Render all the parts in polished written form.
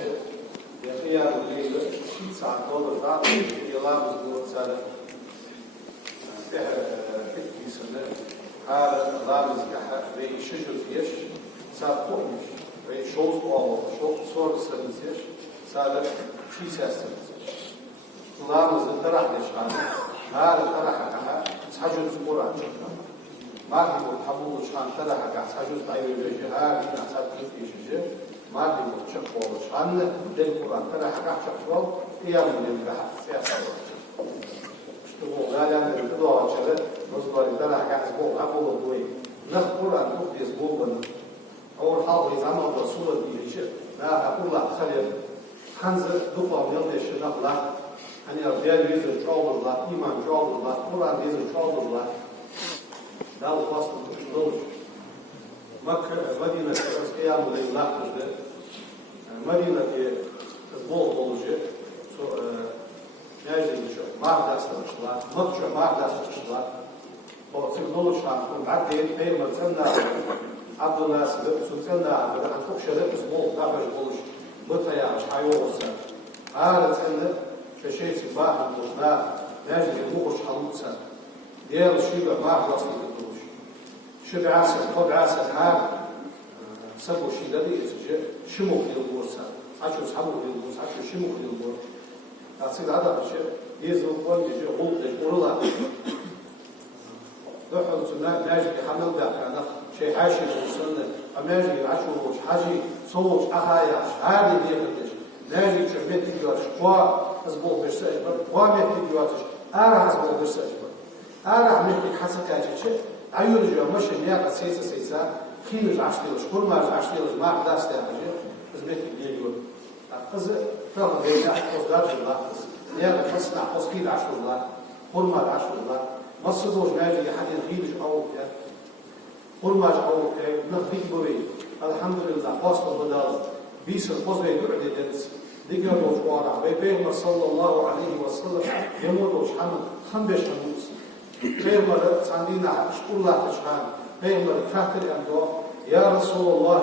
şey. Yakın değil, hiç saat olur. Daha yıllarımız bu sarı fikrisinde ağrılarımız ve işi cüzgeç saat olmuş ve şoz olmalı, şoz soruslarımız yaş sarı şey seslerimiz. Kulağımızın taraflaşan, ağrı tarafına sacuz Kur'an çıkıyor. Mahdi bu tabu uçan tarafına sacuz ayrıca ağrı sacuz geçici. Mahdi bu çık oluşan del Kur'an tarafına çıkıyor. Kıyametin daha siyasal olacak. İşte bu galanın bu doğaçları Müslümanlar tarafına bu kabul ediyor. Ne Kur'an bu biz bu bunu. Or halkı zaman da sulu diyecek. Daha Allah hayır. Hanzı dupa yıldaşı nakla. Hani diğer yüzü çoğulurlar, iman çoğulurlar, Kur'an yüzü çoğulurlar. Daha ufaslı tutulur. Medine'de kıyamı lahtırdı. Medine'de bol bolucu. Nerede geçiyor? Mağdaslaştılar. Mıkça mağdaslaştılar. O sıkıntı şartın. Hatta Peygamber sallallahu Abdullah sallallahu aleyhi ve çok şerefsiz bol davranış buluş. Mıtaya çay olsa. Ağrıtında şeşesi bahar olsa. Nerede muğuş halımsa. Diğer şibe mağdaslaştılar. Şu بعاسة هار سبوا شيء الذي يسجى شموخ البورصة عشان سحبوا البورصة عشان شموخ البورصة أصير هذا الشيء يزول قوي يجي غلط يقولوا دحون سنة ناجي حمل ده كنا شيء حاشي وصلنا أماجي عشان وش حاجي صوت أخايا هذه دي خدش ناجي شميت يجواتش قوا أزبوط برساج قوا ميت يجواتش أنا أزبوط برساج أنا عملت حسك أجيش Ayırıcı maşın ya seysa kimir açlıyoruz, kurmaz açlıyoruz, mağdas yapacak, hizmet geliyor. Kızı falan böyle kozlarcılar kız. Ya fasna kozkil açlıyorlar, kurmaz açlıyorlar. Masıl boş mevcut hadin giymiş avuk ya. Kurmaz avuk ya, nafik boyu. Elhamdülillah, pasla budal. Bisir kozbey du'de deriz. Diğer boş vara. Ve Peygamber sallallahu aleyhi ve sellem yemur boş hanım, 15 hanımız. Peygamber sandina şukurlar taşan. Peygamber kahtir ando. Ya Resulullah.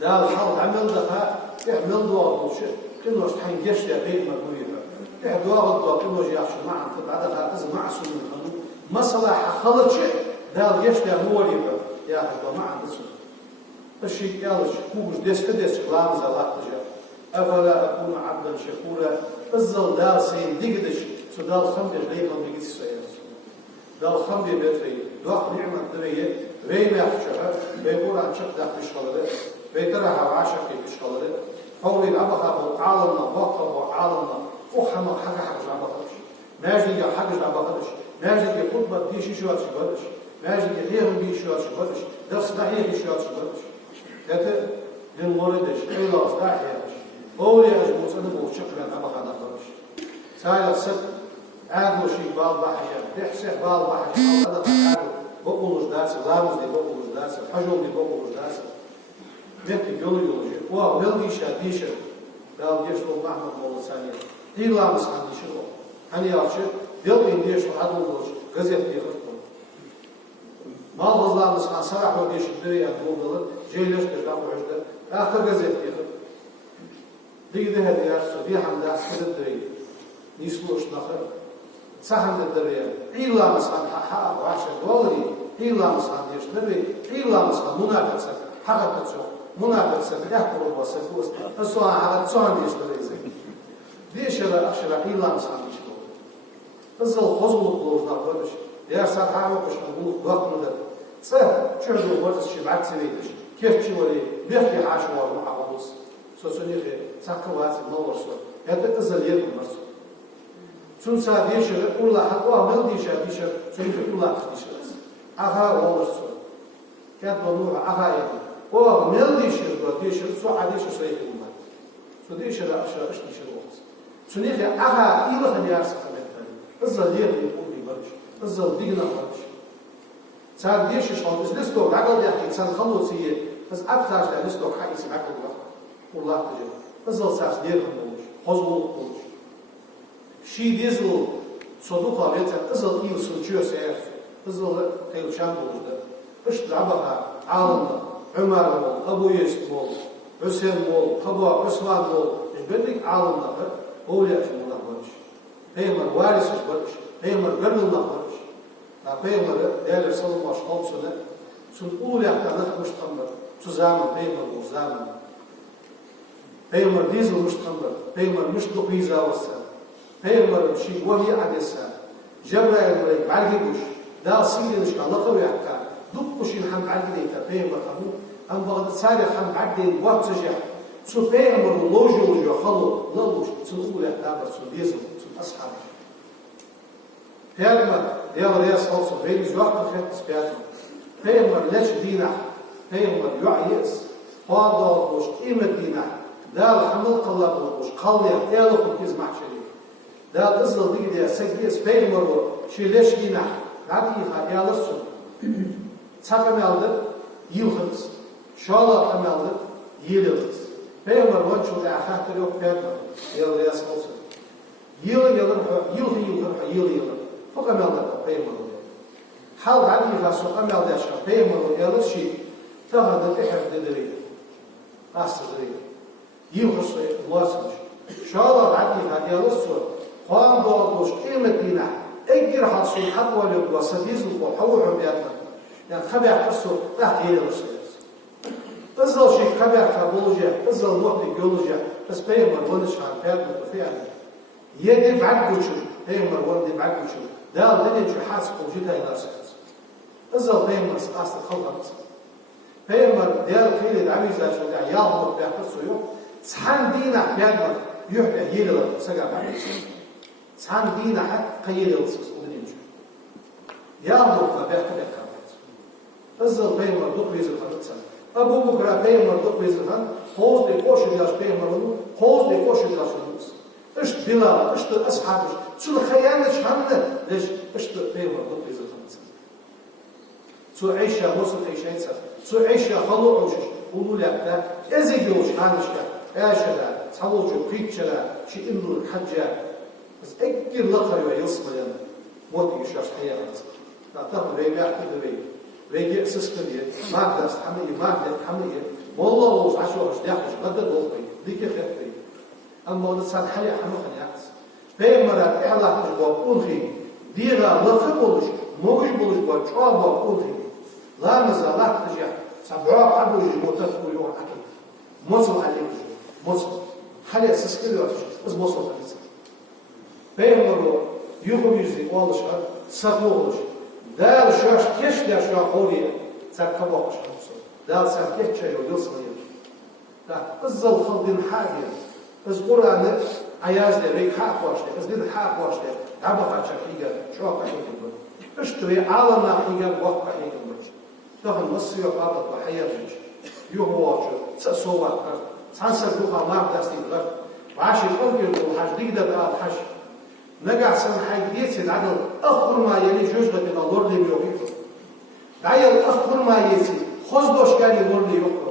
Dal halk amel daha. İhmel dua oluşu. Kınlar tangeç ya Peygamber buyuruyor. Dua oldu. Kınlar yaşlı ma'an. Tada kız ma'sum min hanım. Maslaha halıçı. Dal geç ya muğriyor. Ya hada ma'an desin. Işık yalış. Kubuş deste kılamız Allah diyecek. Efela ekunu abden şekura. Izzal dal seyin digidiş. So dal khamdir leekan bigis sayas. Dal khamdir betri. Doq ni'mat diriye. Ve mehçara. Ve Kur'an çıktı pişkaları. Ve teraha aşak pişkaları. Havlil abaha bu alamna. Vakta bu alamna. Uhamak haka haka abakadış. Mecliye haka abakadış. Mecliye kutbat dişi şu atış badış. Mecliye lehum bir şu atış badış. Ders dahiye bir şu atış badış. Kete din moridiş. Eylas dahiyemiş. Oğliye ajmusana bu çıkran abakada badış. Sayla sık. Ağır şey bal bahçe, dehşet bal bahçe, Allah'da takar, bokuluz dersi, lamız diye bokuluz dersi, hacol diye bokuluz dersi. Mekki yolu yolcu. O mel dişe, dal geçti o Mahmud Moğlu saniye. İlamız kan dişi o. Hani yapçı, delmeyin diye şu adı olur, gazet diye kırpın. Mal hızlarımız kan sarah o geçitleri ya doldalı, ceyleştir, kapıcıdır, ahta gazet diye kırpın. Digde hediye arsa, diye hamda askedir direyi. Nislu ışnakı. Sahan dediriye, İlamızdan ha başa doğru, İlamızdan yaşları, İlamızdan münafıksa, hakikat yok. Münafıksa yakuru olsa bu, sonra hakikat sonra yaşları izin. Dişler aşırı İlamızdan yaşlı. Kızıl kozuluk olurlar böyle. Eğer sarham okuşma bu vakmıdır. Sen çözüm varsa şibat seviydir. Kefçi var, bir haşı var muhabbus. Sözünü sakı varsa ne olursa, hep kızıl yer bulursun. Çünkü dişler, Allah o amel dişler, çünkü Allah dişler. Aha olursun. Kât olur, aha yani. O amel dişler, su adişler sayılmaz. Su dişler aşağı iş dişler olmaz. Çünkü aha ilahın yarısı kametleri. Izzal yerini bulduğu barış. Izzal digna barış. Sen dişler şahı, biz listok, akıl yakın, sen halusiye, biz aktarca listok, haisi akıl var. Allah diyecek. Izzal sars yerini bulmuş, hozuluk bulmuş. Şi dizil soduqa vete ızıl il sulçuyorsa eğer ızıl teyuçan bulurdu. Iştı abaha, alındı, Ömer oldu, Abu Yesib oldu. Hüseyin bol, Tabu, Osman bol, bellik alımları Oğliya Cumhur'dan varmış. Peygamber varisiz varmış. Peygamber gönlünden varmış. Peygamber'e değerli salınmış olsuna sun uluyaktan akmış tanır. Su zaman Peygamber bu zaman. Peygamber dizilmiş tanır. Peygamber müştuk izavasa. Peygamber şey vahiy adesa. Cebrail melek balgibuş. Da siliniş Allah'a yakka. Dukuşin ham balgideyta Peygamber kamu. Am bağda salih ham balgideyin vaktıcah. Su Peygamber'in loji oluyor, halı, laluş, su uluyaktan var, su dizil, su ashabı. Peygamber, değerli reyas olsun, beyimiz vakti fettis peygamber. Peygamber leç dinah, Peygamber yu'ayyiz, fadda olmuş, imet dinah, değerli hamil kallar olmuş, kalliyak, değerli hukiz mahşeri. Değerli ızıl diye sekliyiz, Peygamber bu, leç dinah, radiha, değerlisin. Çakam aldı, yılhız. Şoğla akam aldı, yılhız. Peygamber onun için ahakları yok peygamber. Değerli reyas olsun. Yıl. Fok amelda peygamber oluyor. Hal hadiha su amelda yaşa peygamber oluyor. Şey, tahada tehir dediriyor. Astırıyor. Yıl hırsı ulaşmış. Şoğlar hadiha diyalısı, Kuan doğmuş kıymetine, egir hasul hatvalı ve sadizm ve havuğu biyatlar. Yani kabiyat hırsı, tahtiye alışıyoruz. Kızıl şey kabiyat olacak, kızıl muhtik olacak. Biz peygamber bunu çıkan peygamber fiyatı. Yedi ba'd güçür. Peygamber vardı ba'd güçür. Dağ deneyci hasık olcita ilarsınız. Azal peygamber aslı kılgamız. Peygamber değer kıyılı davizler şöyle yağmur beyakır suyu. Sen dina peygamber yuhya yelilir. Saga ba'd. Sen dina hak kıyılısız. O deneyci. Yağmur beyakır beyakır. Azal peygamber duk vezir kanıtsan. Abu Bakr peygamber duk vezir kan. Hoz de koşu yaş peygamberin. Hoz de koşu yaşınız. İşte Bilal, işte ashabı, şu hayalet şanlı, leş işte peygamber bu bize tanıtsın. Su Ayşe, Musa Ayşe ise, su Ayşe halı olmuş, ululakta, ezegi olmuş hanışka, Ayşe'ler, salıcı, kıyıkçılar, şiinnul hacca, biz ektir lakayı yılsmayan, moti işaş hayatı. Tahmin ve yakıdı ve geksiz kılıyor, magdas hamiye, magdet hamiye, Molla olmuş, aşı olmuş, yakmış, gadda dolmayı, dike fetmeyi. Ama onu sen hayal hanıkın yaptı. Peygamber'e ihlakmış bu ulhi, diğer lakıp oluş, muğuş buluş bu çoğu bu ulhi. Lâmıza laktıca, sab'a kabuji mutatkuyu akıl. Musul aleykucu, musul. Hayal sıskılıyor, biz musul aleykucu. Peygamber'e yuhum yüzü oluşa, saklı oluş. Değerli şu aş keşler şu an horiye, sen kabı olmuş. Değerli sen keşçeyi o yılsın yıl. Kızzal kıldın hâbiye. Biz Kur'an'ı ayazda ve hak başta, biz dedi hak başta, abaka çakiga, çoğaka hikimdir. İşte ve alana higa vakka hikimdir. Dağın nasıl yok adat ve hayatmış. Yuhu vaçı, sasovaklar, sansa ruha mağdastıklar. Başı kılgır bu haç, digde de al haç. Negasan haydiyesin adıl, akhurma yeli cüzgâtin alor lemi yok yoktur. Dayal akhurma yesi, hozdoş gani lor yok.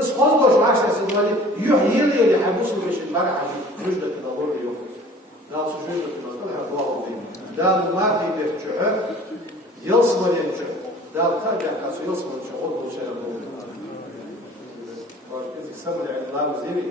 Iskozdoş aşağısı böyle yuhyeli habusul beşin bana acı rüjde kılavur yok. Daha su rüjde kılavur ha dua olayım. Daha maddi bir çöğü yılsımayan çöğü. Daha tabi akası yılsımayan çöğü. O da şeyler doğru. Başka ziksamı ilâhu zemi.